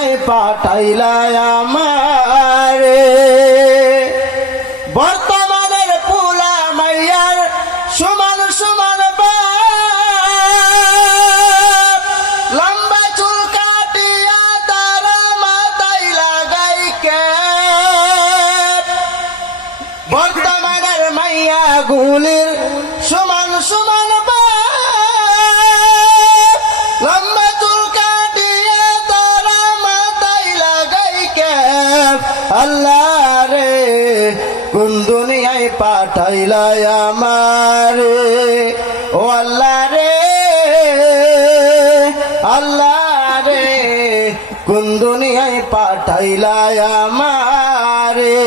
দুনিয়ায় পাঠাইলা আমারে বর্তমানের পোলা মাইয়ার সমান সমান বাপ লম্বা চুল কাটিয়া তার মাথায় লাগাই ক্যাপ বর্তমানের মাইয়া গুলির সমান সমান লম্বা চুল কাটিয়ে তারা মাথায় লাগাই ক্যাপ আল্লাহ রে কোন দুনিয়ায় পাঠাইলা আমারে ও আল্লাহ রে কোন দুনিয়ায় পাঠাইলা আমারে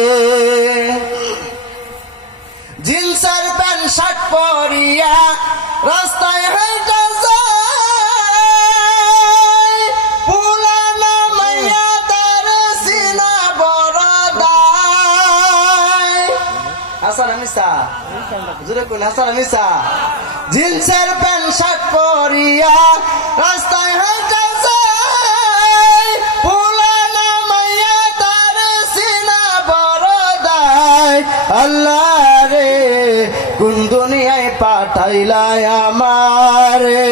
জিন্সের প্যান্ট শার্ট পরিয়া রাস্তায় হাঁটা জিন্সের প্যান্ট শার্ট পরিয়া রাস্তায় হাঁটা যায় পুলানা মাইয়া তার সিনা বড় দায় আল্লাহ রে কোন দুনিয়ায় পাঠাইলা আমারে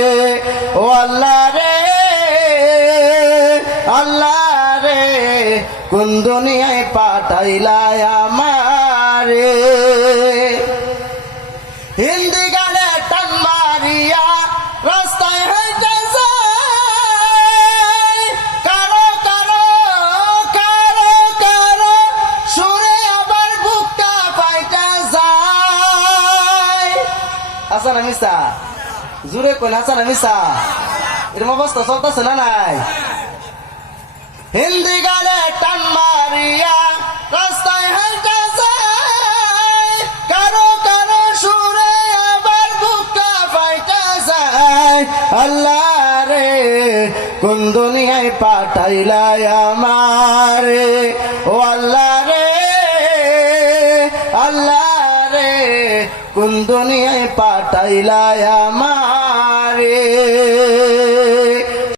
ও আল্লাহ রে কোন দুনিয়ায় পাঠাইলা আমারে হিন্দি গানে টান মারিয়া রাস্তায় হেঁটে যায় কারো কারো কারো কারো সুরে আবার বুকটা পাইটা যায় আসা না মিসা জুড়ে কইল আসা না মিসা এরকম অবস্থা চলতেছে না নাই হিন্দি গানে টান মারিয়া রাস্তায় হেঁটে যায় কারো কারো সুরে আবার বুকটা পাইটা যায় আল্লাহ রে কোন দুনিয়ায় পাঠাইলা আমারে ও আল্লাহ রে কোন দুনিয়ায় পাঠাইলা আমারে